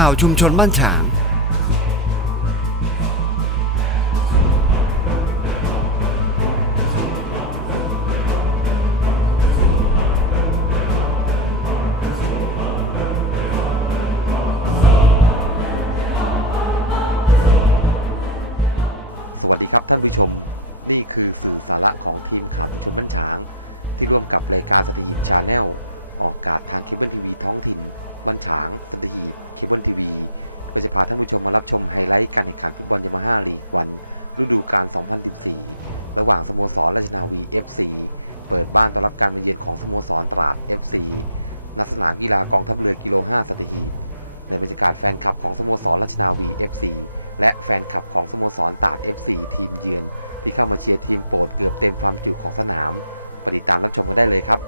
ข่าวชุมชนบ้านฉาง สวัสดีครับท่านผู้ชม นี่คือสื่อสาระของทีมข่าวชุมชนบ้านฉาง ที่ร่วมกับรายการสตหีบชาแนลออกอากาศทางเคเบิลทีวีท้องถิ่น บ้านฉางสตหีบเคเบิลทีวีก็จะพาท่านผู้ชมมารับชมไฮไลท์การแข่งขันฟุตบอลยามาฮ่าลีกวันฤดูกาล 2014 ระหว่างสโมสรราชนาวี FC เปิดบ้านต้อนรับการมาเยือนของสโมสรตราด FC ณสนามกีฬากองทัพเรือกิโล 5สตหีบ ในบรรยากาศแฟนคลับของสโมสรราชนาวี FC และแฟนคลับของสโมสรตราด FC ทีมเยือน ที่เข้ามาเชียร์ทีมโปรดเกือบเต็มความจุของสนามปติตามรับชมกันได้เลยครับ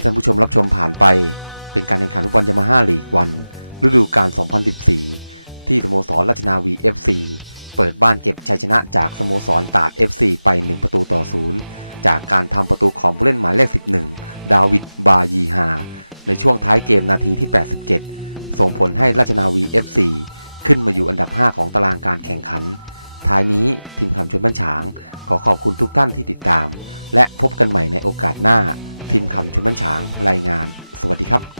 ที่ท่านผู้ชมรับชมผ่านไป เป็นการแข่งขันฟุตบอลยามาฮ่าลีกวัน ฤดูกาล 2014 ที่สโมสรราชนาวี FC เปิดบ้านเก็บชัยชนะจากสโมสรตาด FC ไป 1 ประตูต่อศูนย์จากการทำประตูของผู้เล่นหมายเลข 11 ดาวิด บายีฮา ในช่วงท้ายเกมนาทีที่ 87 ส่งผลให้ราชนาวี FC ขึ้นมาอยู่อันดับ 5 ของตารางการแข่งขัน ท้ายนี้ทีมคำชนบ้านฉาง ขอขอบคุณทุกท่านที่ติดตาม และพบกันใหม่ในโอกาสหน้า ทีมข่าวชนบ้านฉางรายงาน สวัสดีครับ